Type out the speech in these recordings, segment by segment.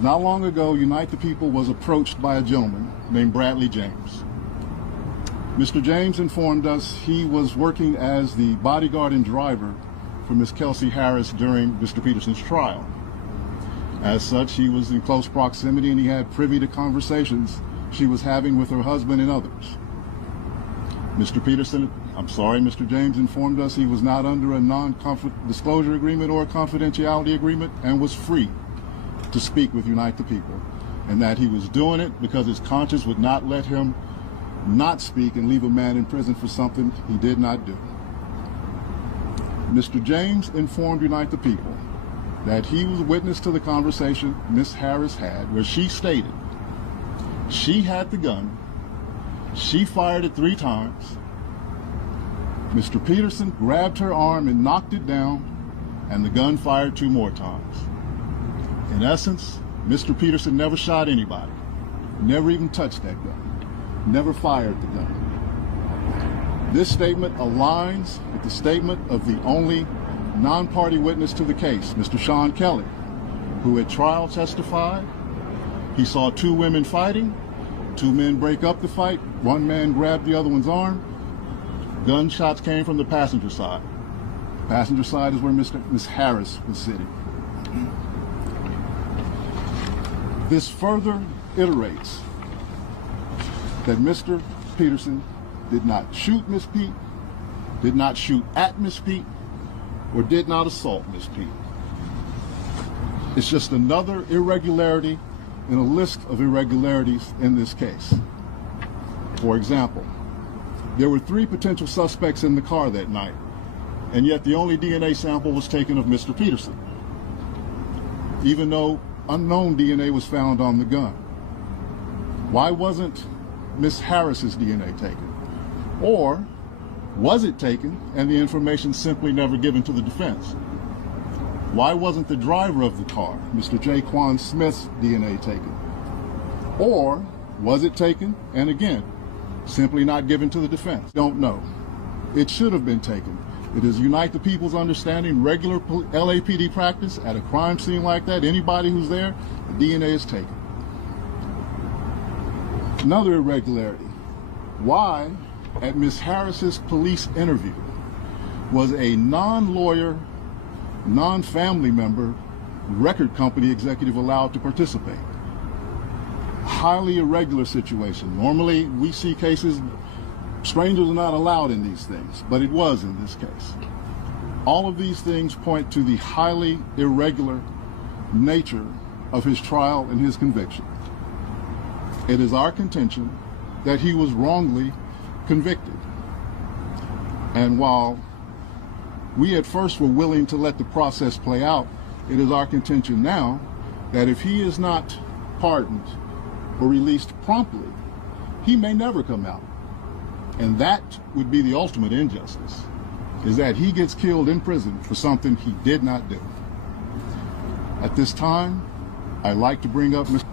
Not long ago, Unite the People was approached by a gentleman named Bradley James. Mr. James informed us he was working as the bodyguard and driver for Ms. Kelsey Harris during Mr. Peterson's trial. As such, he was in close proximity and he had privy to conversations she was having with her husband and others. Mr. James informed us he was not under a non-disclosure agreement or a confidentiality agreement and was free to speak with Unite the People, and that he was doing it because his conscience would not let him not speak and leave a man in prison for something he did not do. Mr. James informed Unite the People that he was a witness to the conversation Ms. Harris had, where she stated she had the gun, she fired it 3 times, Mr. Peterson grabbed her arm and knocked it down, and the gun fired 2 more times. In essence, Mr. Peterson never shot anybody, never even touched that gun, never fired the gun. This statement aligns with the statement of the only non-party witness to the case, Mr. Sean Kelly, who at trial testified he saw 2 women fighting, 2 men break up the fight, 1 man grabbed the other one's arm. Gunshots came from the passenger side. The passenger side is where Ms. Harris was sitting. This further iterates that Mr. Peterson did not shoot Ms. Pete, did not shoot at Ms. Pete, or did not assault Ms. Pete. It's just another irregularity in a list of irregularities in this case. For example, there were 3 potential suspects in the car that night, and yet the only DNA sample was taken of Mr. Peterson, even though unknown DNA was found on the gun. Why wasn't Ms. Harris's DNA taken? Or was it taken and the information simply never given to the defense? Why wasn't the driver of the car, Mr. Jaquan Smith's DNA taken? Or was it taken and again, simply not given to the defense? Don't know. It should have been taken. It is Unite the People's understanding, regular LAPD practice at a crime scene like that, anybody who's there, the DNA is taken. Another irregularity. Why, at Ms. Harris's police interview, was a non-lawyer, non-family member record company executive allowed to participate? Highly irregular situation. Normally, we see cases strangers are not allowed in these things, but it was in this case. All of these things point to the highly irregular nature of his trial and his conviction. It is our contention that he was wrongly convicted. And while we at first were willing to let the process play out, it is our contention now that if he is not pardoned or released promptly, he may never come out. And that would be the ultimate injustice, is that he gets killed in prison for something he did not do. At this time, I'd like to bring up Mr.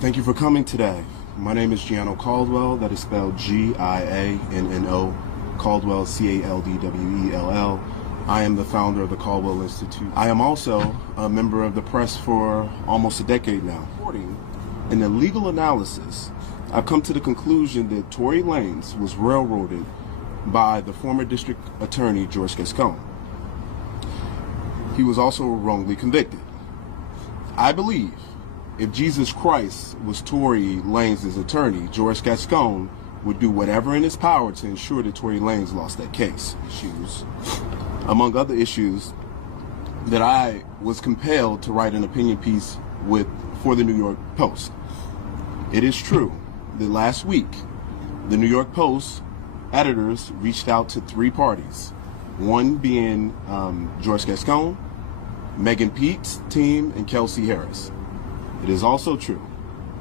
Thank you for coming today. My name is Gianno Caldwell. That is spelled G-I-A-N-N-O, Caldwell, C-A-L-D-W-E-L-L. I am the founder of the Caldwell Institute. I am also a member of the press for almost a decade now. In the legal analysis, I've come to the conclusion that Tory Lanez was railroaded by the former district attorney, George Gascon. He was also wrongly convicted. I believe if Jesus Christ was Tory Lanez's attorney, George Gascon would do whatever in his power to ensure that Tory Lanez lost that case. Among other issues, that I was compelled to write an opinion piece for the New York Post. It is true that last week, the New York Post editors reached out to 3 parties, one being George Gascon, Megan Pete's team, and Kelsey Harris. It is also true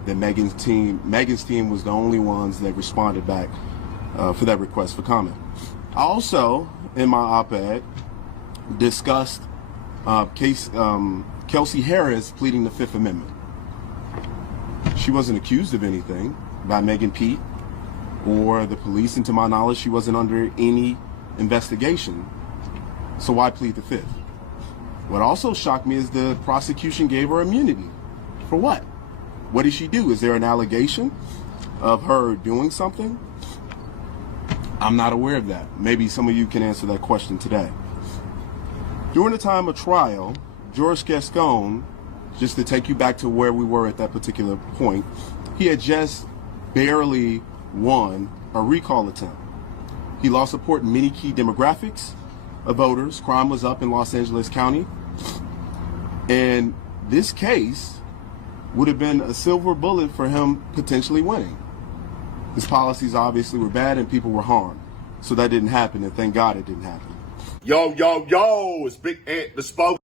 that Megan's team was the only ones that responded back for that request for comment. I also, in my op-ed, discussed Kelsey Harris pleading the 5th Amendment. She wasn't accused of anything by Megan Pete or the police, and to my knowledge, she wasn't under any investigation. So why plead the 5th? What also shocked me is the prosecution gave her immunity For what? What did she do? Is there an allegation of her doing something? I'm not aware of that. Maybe some of you can answer that question today. During the time of trial, George Gascon, just to take you back to where we were at that particular point, he had just barely won a recall attempt. He lost support in many key demographics of voters. Crime was up in Los Angeles County. And this case would have been a silver bullet for him potentially winning. His policies obviously were bad and people were harmed. So that didn't happen, and thank God it didn't happen. Yo, it's Big Ant, the spoke.